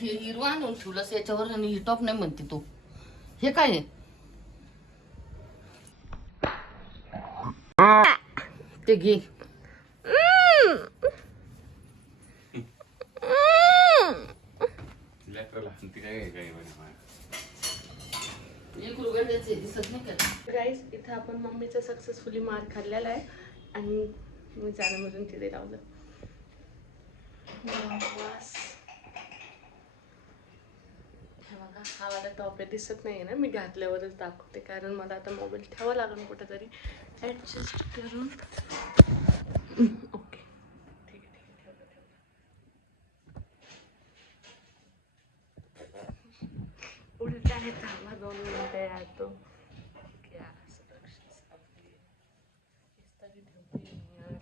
हे हिरवा आणून ठेवलंस याच्यावर आणि ही टॉप नाही म्हणते तू. हे काय आहे? ते घे. गाईस इथं आपण मम्मीचा सक्सेसफुली मार खाल्लेला आहे आणि मी जाण्यामधून तिथे लावलं. बस हे बघा, हा वाला टॉप आहे, दिसत नाही ना, मी घातल्यावरच दाखवते कारण मला आता मोबाईल ठेवा लागेल कुठेतरी ॲडजस्ट करून. ओके ठीक आहे ठेवलं. उलट आहे, थांबा 2 मिनिटं यार. तो क्या सुरक्षित आपली इस्त्री ठेवते यार.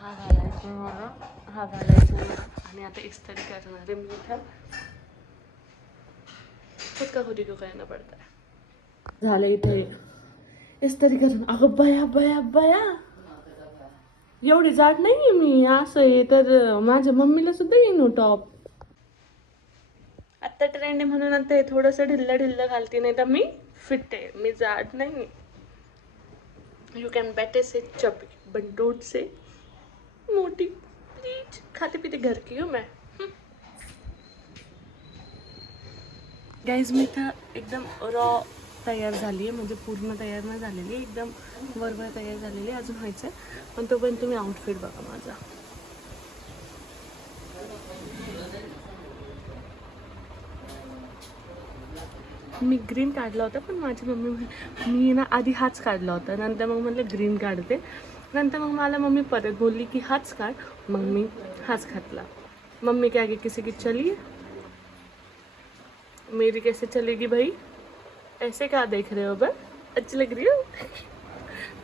हा घालायचं मला, हा घालायचं मला आणि आता इस्त्री करणार आहे मी इथं. खुद का खुदी को कहना पडता है. झालं इथे इस्त्री करून. अगं बया बया बया, एवढी जाड नाहीये मी, असं आहे तर माझ्या मम्मीला सुद्धा येईन टॉप. आत्ता ट्रेंड आहे म्हणून आता हे थोडंसं ढिल्लं ढिल्लं घालते, नाही तर मी फिट आहे, मी जाड नाही. You can better say chubby बंटूट से मोटी, प्लीज. खाते पीते घर की हूँ मैं. गाईज मी तर एकदम रॉ तयार झाली आहे, म्हणजे पूर्ण तयार नाही झालेली, एकदम वरवर तयार झालेली, अजून व्हायचं आहे. पण तोपर्यंत तुम्ही आउटफिट बघा माझा. मी ग्रीन काढला होता पण माझी मम्मी मी ना आधी हाच काढला होता, नंतर मग म्हटलं ग्रीन काढते. नंतर मग मला मम्मी परत बोलली की हाच काढ, मग मी हाच घातला. मम्मी के आगे किसी की चली, मेरी कैसे चलेगी भाई, ऐसे क्या देख रहे हो बस, अच्छी लग रही हो.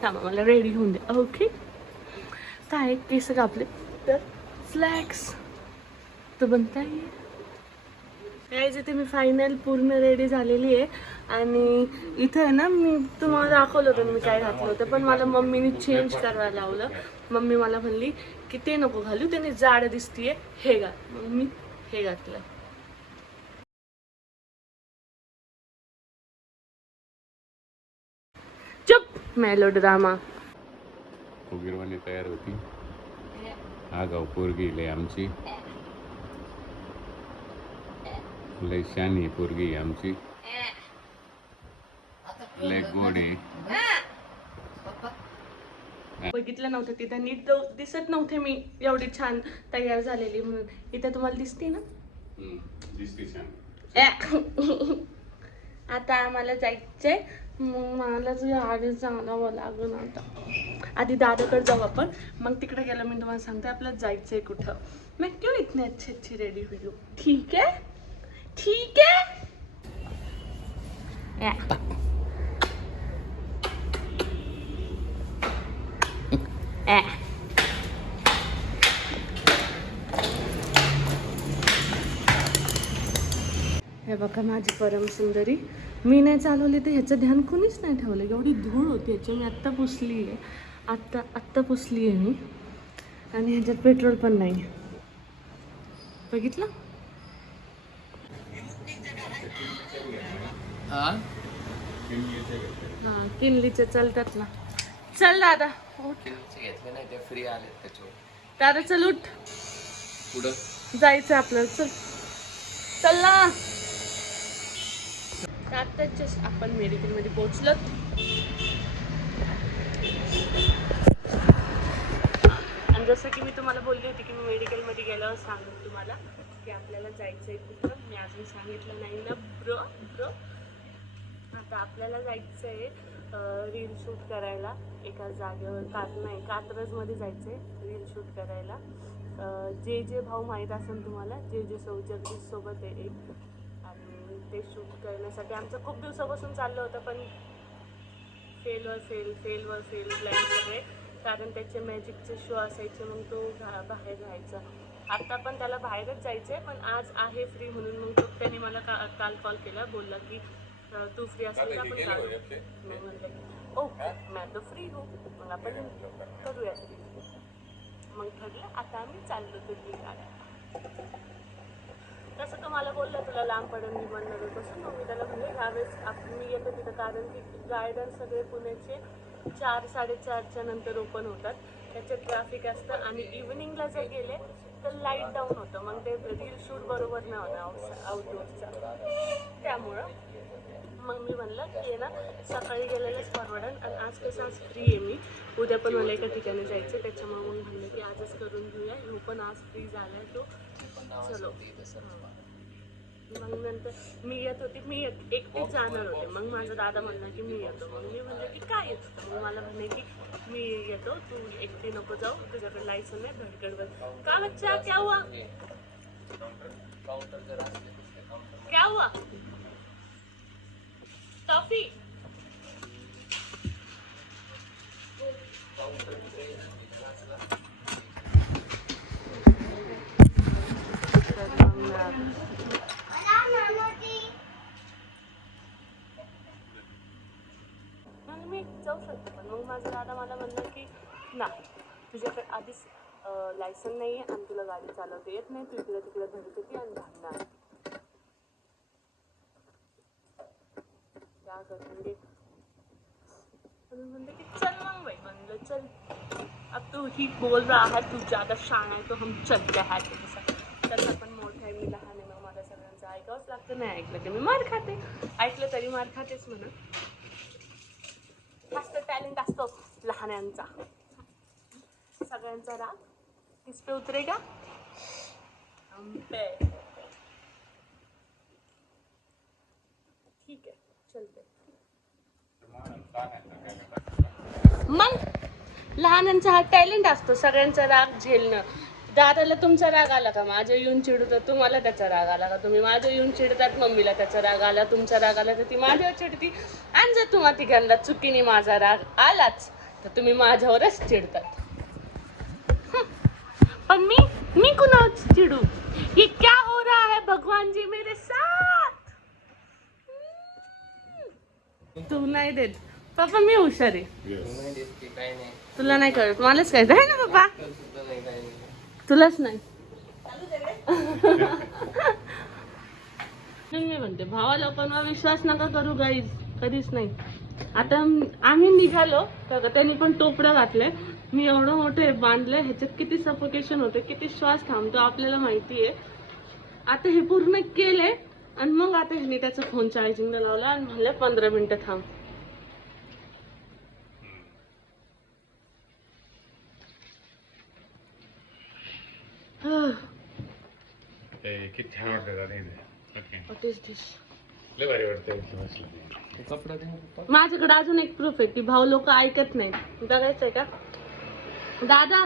थांबा मला रेडी होऊन दे. ओके काय केस कापले तर फ्लॅक्स तो बनता ही. गाईज इथे मी फायनल पूर्ण रेडी झालेली आहे आणि इथं आहे ना, मी तुम्हाला दाखवलं होतं मी काय घातलं होतं, पण मला मम्मीने चेंज करायला लावलं. मम्मी मला म्हणली की ते नको घालू, त्याने जाड दिसतीये, हे घाल. मग मी हे घातलं. चुप मेलोड्रामा. गिरवानी तयार होती. हा गाव पोरगी लय आमची, लय शानी पोरगी आमची, लय गोड आहे. बघितलं नव्हतं तिथं, नीट दिसत नव्हते मी एवढी छान तयार झालेली म्हणून. इथं तुम्हाला दिसते ना. दिसते छान. आता आम्हाला जायचंय, मग मलाच गाडी चालवावं लागेल. आता आधी दादाकडे जाऊ आपण, मग तिकडे गेलं मी तुम्हाला सांगते आपल्याला जायचंय कुठं. मैं क्यों इतनी अच्छी अच्छी रेडी हुई हूँ. ठीक है ठीक है. हे बघा माझी परम सुंदरी. मी नाही चालवली तर ह्याचं ध्यान कोणीच नाही ठेवलं. एवढी धूळ होती ह्याची, मी आत्ता पुसली आहे, आत्ता पुसली आहे मी. आणि ह्याच्यात पेट्रोल पण नाही, बघितलं. हां किनलीचे चालतात ना. चल दादा उठ. घेतले नाही ते फ्री आले त्याच्यावर. दादा चल उठ, पुढं जायचं आपल्याला. चल चल ना. आत्ताच आपण मेडिकलमध्ये पोहोचलो. आणि जसं की मी तुम्हाला बोलली होती की मी मेडिकलमध्ये गेल्यावर सांगेन तुम्हाला की आपल्याला जायचं आहे कुठं. मी अजून सांगितलं नाही ना ब्रो. आता आपल्याला जायचं आहे रील शूट करायला एका जागेवर. कात्रजमध्ये जायचं आहे रील शूट करायला. जे भाऊ माहीत असेल तुम्हाला, जे सोबत आहे एक, आणि ते शूट करण्यासाठी आमचं खूप दिवसापासून चाललं होतं, पण फेलवर फेल प्लॅन सगळे, कारण त्याचे मॅजिकचे शो असायचे, मग तो बाहेर राहायचा. आत्ता पण त्याला बाहेरच जायचं आहे, पण आज आहे फ्री म्हणून मग तो त्याने मला काल कॉल केला, बोलला की तू फ्री असली तर आपण काढू. मग म्हणलं की ओके मैं तो फ्री हो, मग आपण करूया तरी. मग ठरलं आता आम्ही चाललो तुझी काढायला. तसं तो मला बोलला तुला लांब पडेल मी म्हणणार होतो तसं. मग मी त्याला म्हणले ह्यावेळेस मी येतो तिथं, कारण की गार्डन सगळे पुण्याचे 4-4:30च्या नंतर ओपन होतात. त्याचे ट्रॅफिक असतं आणि इव्हनिंगला जर गेले तर लाईट डाऊन होतं, मग ते रील शूट बरोबर नाही होणार आउटडोअरचा. त्यामुळं मग मी म्हणलं की ना सकाळी गेलेलंच परवडेल. आणि आज कसं आज फ्री आहे मी, उद्या पण मला एका ठिकाणी जायचं, त्याच्यामुळे मग म्हणलं की आजच करून घेऊया. ह्यो पण आज फ्री झाला आहे तो, चलो. मग नंतर मी येत होती, मी एकटीच जाणार होते. मग माझा दादा म्हणला की मी येतो. मग मी म्हणलं की काय येतो. मग मला म्हणे की मी येतो, तू एकटी नको जाऊ, तुझ्याकडे लायसन नाही, धडकडवर. का बच्चा क्या हुआ क्या हुआ टॉफी. मग मी जाऊ शकते, पण मग माझा दादा मला म्हणलं की ना तुझ्याकडे आधीच लायसन नाही आहे आणि तुला गाडी चालवता येत नाही, तू इकडे तिकडे धडक येते आणि भांडणार. क्या करेंगे. म्हणलं की चल मग भाई, म्हणलं चल अब तू ही बोल रहा है, तू ज़्यादा शाना है तो हम चलते हैं. त्याचा पण मोठा आहे, मी लहान आहे, मग मला सगळ्यांचं ऐकावंच लागतं. नाही ऐकलं की मी मार खाते, ऐकलं तरी मार खातेच म्हणा. जास्त टॅलेंट असतो लहान्यांचा. सगळ्यांचा राग किस पे उतरेगा, हम पे. ठीक आहे चलते. मग लहानांचा हा टॅलेंट असतो सगळ्यांचा राग झेलणं. दादाला तुमचा राग आला का, माझ्या येऊन चिडतो, तुम्हाला त्याचा राग आला का, तुम्ही माझ्या येऊन चिडतात, मम्मीला त्याचा राग आला, तुमचा राग आला तर ती माझ्यावर चिडती. आणि जर तुम्हा तिघांना चुकीने माझा राग आलाच तर तुम्ही माझ्यावरच चिडतात. पण मी कुणावर चिडू. ये क्या हो रहा है भगवान जी मेरे साथ. तू नाही देत पप्पा, मी हुशार आहे. तुला नाही कळत, मलाच कळत आहे ना पप्पा, तुलाच नाही. मी म्हणते भावा लोकांवर विश्वास नका करू गाईज, कधीच नाही. आता आम्ही निघालो तर त्यांनी पण टोपडं घातलंय, मी एवढं मोठं बांधलंय, ह्याच्यात किती सफोकेशन होते, किती श्वास थांबतो आपल्याला माहिती आहे. आता हे पूर्ण केलंय आणि मग आता ह्याने त्याचा फोन चार्जिंगला लावला आणि म्हणलं 15 मिनिटं थांब. किती छान वाटतं. माझ्याकडे अजून एक प्रूफ आहे की भाऊ लोक ऐकत नाही. बघायचंय का दादा,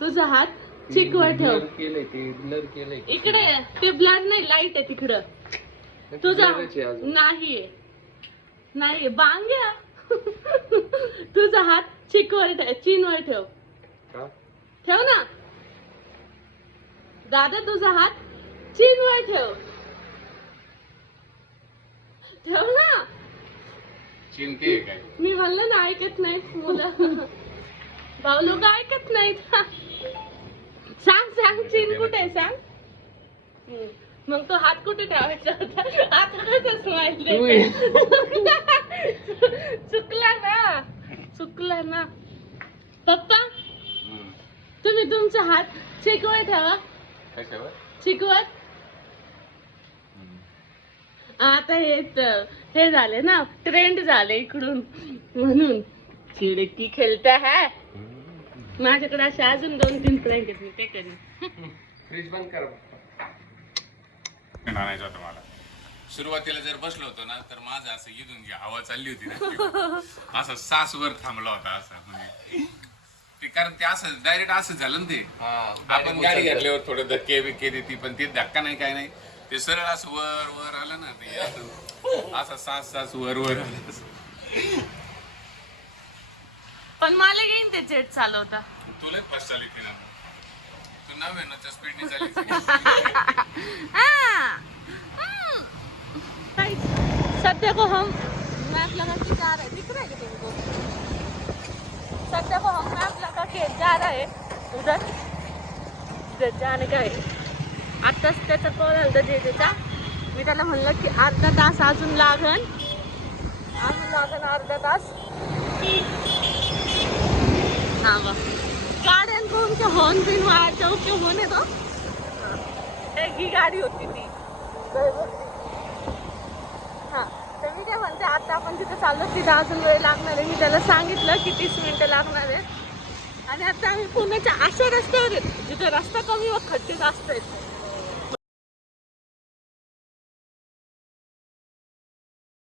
तुझा हात चिकवर ठेव. इकडे ते ब्लर नाही, लाईट आहे तिकडं. तुझा नाहीये, नाहीये बांग्या. तुझा हात चिकवर चीनवर ठेव. ठेव ना दादा, तुझा हात चीनवर ठेव. ठेव ना. मी म्हणलं ना ऐकत नाहीत मुलं, भाऊ लोक ऐकत नाहीत. सांग चीन कुठे आहे सांग. मग तो हात कुठे ठेवायचा होता, आता कसं स्माइल. चुकला ना पप्पा. तुम्ही तुमचा हात चिकवर ठेवा. चिकवर. आता हे झाले ना, ट्रेंड झाले इकडून, म्हणून चिडकी खेळता है. माझ्याकडे असे अजून 2-3 प्रँक आहेत, मी ते करीन. फ्रीज बंद कर. आणायचं होतं मला. सुरुवातीला जर बसलो होतो ना तर माझं असं इथून जी हवा चालली होती ना, असं सासवर थांबला होता असं. म्हणजे ते कारण ते असं डायरेक्ट असं झालं ना ते. आपण गाडी घेतल्यावर थोडे धक्के बिक्के देते, पण ते धक्का नाही काय नाही, ते सरळ असं वर आलं ना, ते असं सास वर आलं. पण मला येईन ते जेट चालवता. तुला फर्स्ट चालली ती ना, तू 99च्या स्पीडने चालली. सत्य को हम मैप लगा के जा रहे हैं, दिख रहा है क्या तुमको? सत्य को हम मैप लगा के जा रहे हैं उधर जाने का आहे. आत्ताच त्याचा कॉल आला होता जेजेचा. मी त्याला म्हणलं की अर्धा तास अजून लागन अर्धा तास. हाँ बा गाड्यां को उनके हॉर्न बिन मारायचं क्यों होणे तो एक ही गाडी होती ती. हां तर मी काय म्हणते आता आपण तिथे चाललो तिथे अजून वेळ लागणार आहे. मी त्याला सांगितलं की 30 मिनिटं लागणार आहे. आणि आता आम्ही पुण्याच्या अशा रस्त्यावर आहेत जिथे रस्ता कमी व खड्डे जास्त आहेत.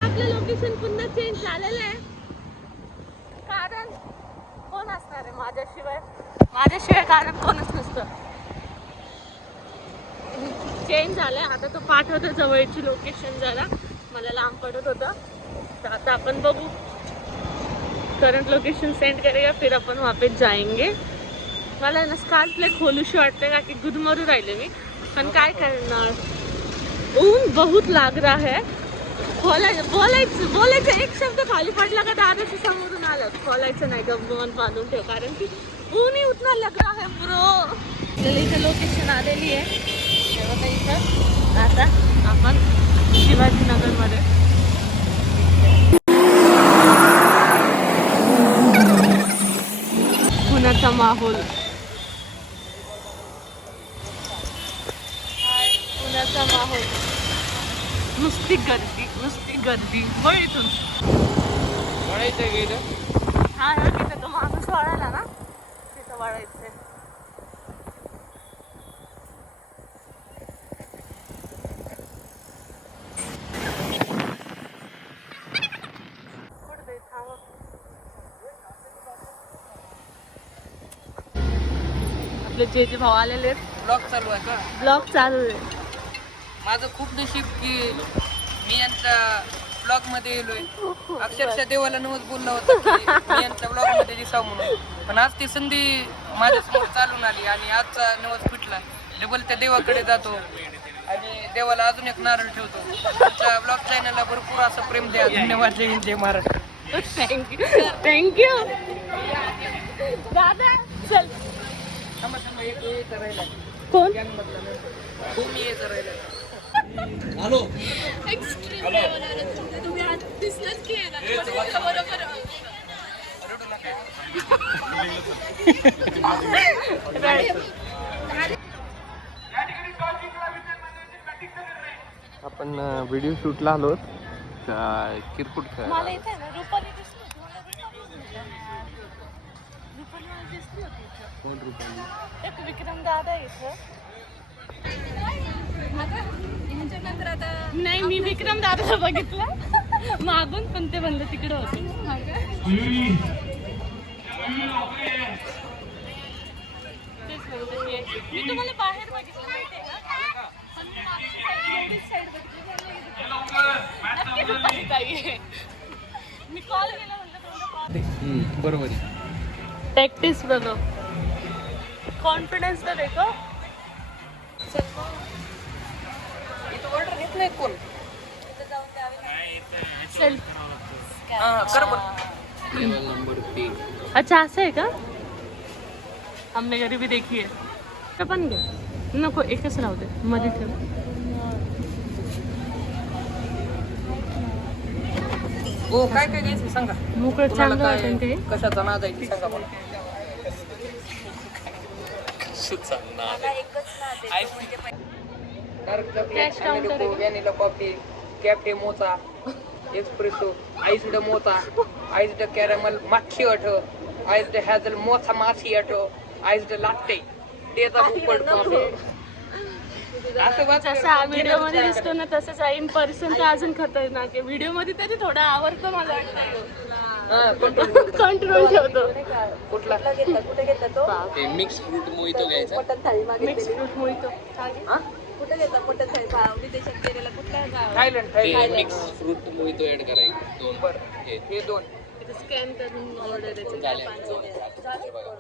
आपलं लोकेशन पुन्हा चेंज झालेलं आहे कारण कोण असणार आहे माझ्याशिवाय कारण कोणच नसतं. चेंज झालंय आता. तो पाठवतो जवळची लोकेशन जरा मला लांब पडत होतं. तर आता आपण बघू करंट लोकेशन सेंड करेगा फिर अपन वापस जाएंगे. मला ना स्कार्फ प्ले खोलूशी वाटते का की गुदमरू राहिले मी पण काय करणार. ऊन बहुत लाग रहा है. बोलायचं एक शब्द खाली पडला का दादाच्या समोरून आलं बोलायचं नाही का मन बांधून ठेव कारण की ऊनही उतना लग रहा है ब्रो. इथं लोकेशन आलेली आहे तेव्हा इथं आता आपण शिवाजीनगरमध्ये. पुण्याचा माहोल नुसती गर्दी बघ इथून. हा तिथं तो माणूस वाढायला ना तिथं वाढायचंय. आपले जे भाऊ आलेले आहेत. ब्लॉग चालू आहे का? ब्लॉग चालू आहे. माझं खूप नशीब की मी यांच्या ब्लॉग मध्ये येलोय. अक्षरशः देवाला नवस बोलला होता की मी यांच्या ब्लॉग मध्ये दिसावं म्हणून. पण आज ती संधी माझ्यासमोर चालून आली आणि आजचा नवस पिटला. डबल त्या देवाकडे जातो आणि देवाला अजून एक नारळ ठेवतो. तुमच्या ब्लॉग चॅनलला भरपूर असं प्रेम द्या. धन्यवाद. जय हिंद जय महाराष्ट्र. थँक्यू दादा. चल थांबा एक राहिला. कोण तुम्ही येत राहिला. हॅलो तुम्ही आज दिसलंच की बरोबर. आपण व्हिडिओ शूटला आलो. किरकुट मला इथे ना रुपाली दिसली होती. कोण रुपाली? एक विक्रम दादा इथं. नाही मी विक्रम दादाला बघितलं मागून पण ते म्हणलं तिकडे होते. मी तुम्हाला बाहेर बघितलं माहितीये का पण मी मागची साईड बघितली. नक्की रुपाली ताई आहे. मी कॉल केला म्हणलं बरोबर. प्रॅक्टिस बघो कॉन्फिडन्स तर देखो. ऑर्डर घेत नाही कोण? चल कर नंबर 3. अच्छा असं आहे का? हमने घरी भी देखी है. ते पण घे नको एकच राहू दे मध्ये ठेव. हो काय घ्यायचं सांगा. मोकळं चांगलं वाटेल ते. कशाचा नाद आहे सांगा मला. Dark chocolate, americano, vanilla coffee, cafe mocha, espresso, iced mocha, iced caramel macchiato, iced hazel mocha macchiato, iced latte, डेझा बुकड कॉफी. जसं व्हिडिओ मध्ये दिसतो ना तसंच इन पर्सन तर अजून खतरनाक आहे. व्हिडिओ मध्ये तरी थोडं आवडतं मला वाटतं. कंट्रोल ठेवतो. कुठला कुठे घेतला तो? मिक्स फ्रूट मोहितो घ्यायचा. Mix fruit mojito. कुठे घेतला मटन थाळी विदेशात गेलेला कुठल्या गाव? Thailand. Mix fruit mojito add करायचं. 2 बरं हे 2 स्कॅन करून ऑर्डर द्यायचं.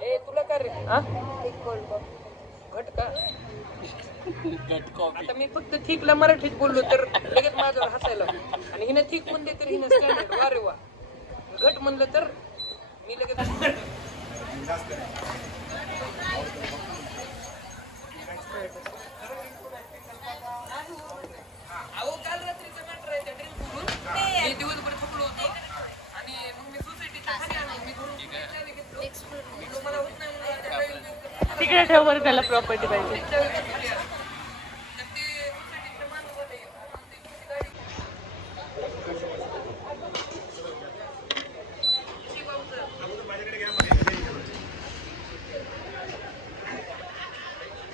ए तुला काय रे? एक कोल्ड कॉफी. घट का आता मी फक्त ठीकला मराठीत बोललो तर लगेच माझ्यावर हसायला आणि हिनं ठीक म्हणले तर हिनं स्टँडर्ड वा रे वा. घट म्हणलं तर मी लगेच अहो काल रात्रीचं मॅटर आहे त्या ड्रिंक करून मी दिवसभर थकलो होतो आणि मग मी सोसायटीच्या खाली आलो मी घरून घेतलो मला होत नाही म्हणून त्या तिकडे ठेव बरं, त्याला प्रॉपर्टी पाहिजे. खाली आलो. तर ते सोसायटीचे माणूस होते गाडी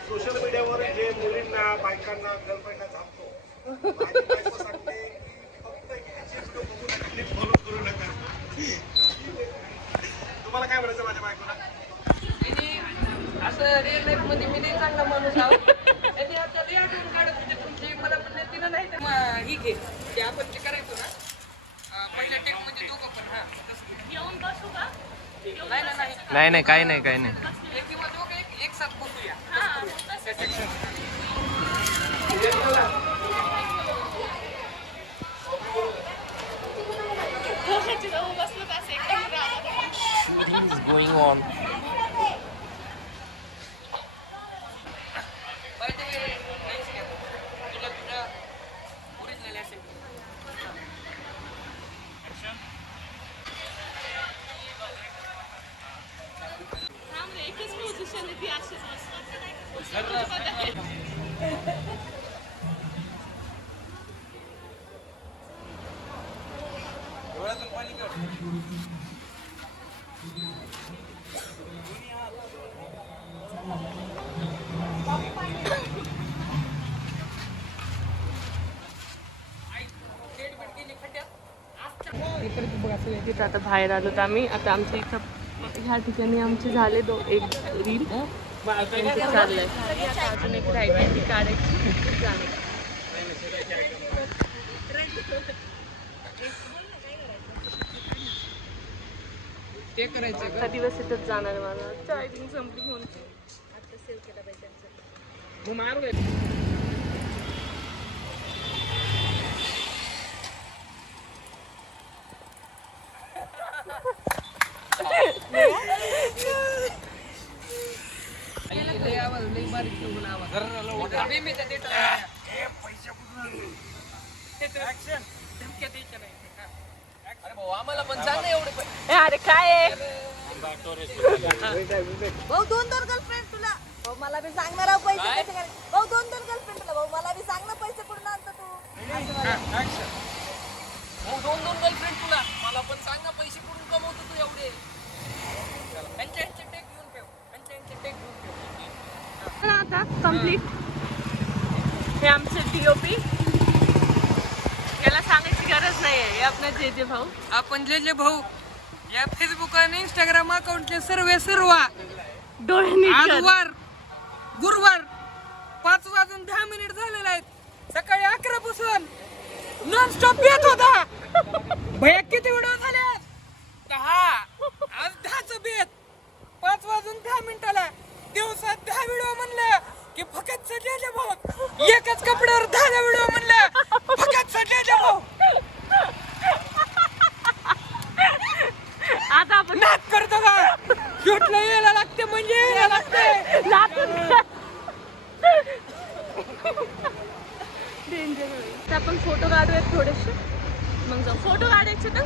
सोशल मीडियावर जे मुलींना बायकांना गर्लफ्रेंडला झापतो माझी बायको सांगते फक्त याचे व्हिडिओ बघू नका, नीट फॉलो करू नका. तुम्हाला काय म्हणायचं माझ्या बायकोला? असं रिअल लाईफ मध्ये मी नाही चांगला माणूस आहो. त्यांनी आता लई आठवण काढत होते तुमची. मला म्हणले तिनं नाही तर ही घे ते आपण जे करायचो ना पहिल्या टेक मध्ये दोघं पण हा येऊन बसू का? नाही ना नाही नाही काही नाही काही नाही. एक किंवा दोघं एक साथ बसूया. Shooting is going on. By the way, nice game. तुला तुझ्या ओरिजिनल असेल एकच पोझिशन आहे ती अशीच तिथं आता बाहेर आलो तर आम्ही आता आमच्या इथं ह्या ठिकाणी आमचे झाले एक रील चाललंय. आता अजून एक राहिली ती काढायची झाली. ते करायचं अख्खा दिवस इथंच जाणार मला. चार्जिंग संपली फोनची. मग मारू लय आवाज लय बारीक ठेवून आवाज मी तर देतो धमक्या द्यायच्या नाही. अरे भाऊ आम्हाला पण सांग ना एवढे पैसे. अरे काय आहे? भाऊ 2-2 गर्लफ्रेंड तुला. भाऊ मला बी सांग ना राव पैसे कसे काय. भाऊ 2-2 गर्लफ्रेंड तुला. भाऊ मला बी सांग ना पैसे कुठून आणतो तू. भाऊ 2-2 गर्लफ्रेंड तुला. मला पण सांग ना पैसे कुठून कमवतो तू एवढे. त्यांच्या टेक घेऊन ठेव. त्यांच्या टेक घेऊन ठेव. आता कम्प्लीट हे आमचे DOP. याला सांगायची गरज नाही आहे. हे आपला जे भाऊ. आपण जे भाऊ या फेसबुक आणि इंस्टाग्राम अकाउंटचे सर्व डोळे नीट आज कर. वार गुरुवार 5:10 झालेले आहेत. सकाळी 11 पासून नॉन स्टॉप येत होता. भैया किती व्हिडिओ झाले? 10. आज 10चं बेत 5:10 दिवसात 10 व्हिडिओ म्हणलं की फक्त सध्याच्या भाऊ एकच कपड्यावर 10 व्हिडिओ म्हणलं फक्त सध्याच्या भाऊ आता आपण नाच करतो का? शूटला यायला लागते म्हणजे यायला लागते. डेंजर. आपण फोटो काढूयात थोडेसे मग जाऊ. फोटो काढायचे ना.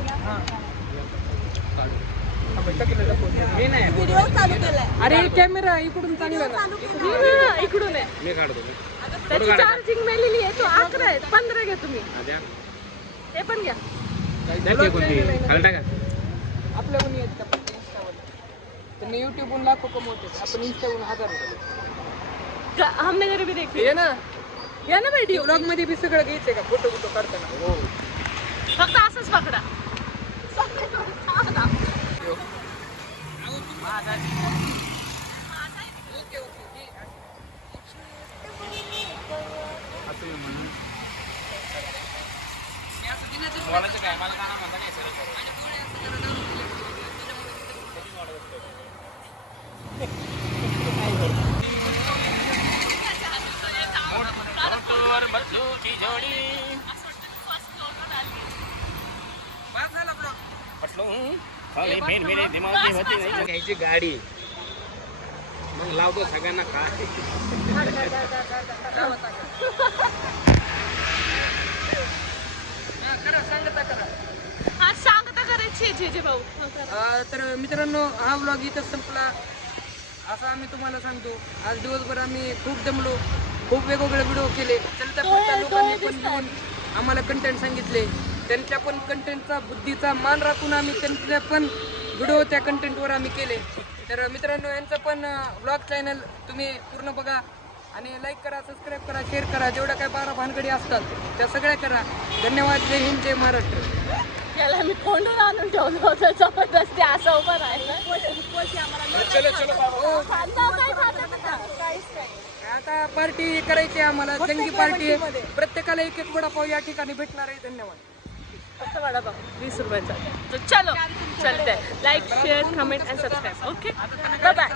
हे नाही व्हिडिओ चालू केलाय. अरे कॅमेरा इकडून चांगला ना. इकडून आहे. त्याची चार्जिंग मेलेली आहे. तो 11 आहे. 15 घ्या तुम्ही. ते पण घ्या. आपल्या कोणी येत का इंस्टावर त्यांनी युट्यूबहून लाखो कमवते. आपण इंस्टावरून 1000 हमने घरी भी देखी. ये ना या ना भाई ब्लॉग मध्ये बी सगळं घ्यायचंय का फोटो काढताना. फक्त असंच पकडा. काय मला गाणं म्हणता काय सर और बच्चों की जोड़ी बस झाला ब्लॉग. पटलून खाली फिर मेरे दिमाग की होती नहीं घ्यायची गाडी मग लावतो सगळ्यांना काय करा सांगता करा. हा सांगता करायची जे भाऊ तर मित्रांनो हा व्लॉग इथं संपला असं आम्ही तुम्हाला सांगतो. आज दिवसभर आम्ही खूप दमलो, खूप वेगवेगळे व्हिडिओ केले. चलता फिरता लोकांनी पण येऊन आम्हाला कंटेंट सांगितले. त्यांच्या पण कंटेंटचा बुद्धीचा मान राखून आम्ही त्यांच्या पण व्हिडिओ त्या कंटेंटवर आम्ही केले. तर मित्रांनो यांचं पण व्लॉग चॅनल तुम्ही पूर्ण बघा आणि लाईक करा, सबस्क्राईब करा, शेअर करा. जेवढ्या काय 12 भानगडी असतात त्या सगळ्या करा. धन्यवाद. जय हिंद, जय महाराष्ट्र. याला मी कोंडून आणून ठेवलं होतं जबरदस्ती असं उभं राहिलं आता पार्टी करायची आहे आम्हाला, जंगी पार्टी आहे. प्रत्येकाला एक एक वडापाव या ठिकाणी भेटणार आहे. धन्यवाद. फक्त वडापाव 20 रुपयाचा. तो चलो चलते. Like share comment and subscribe. Okay bye bye.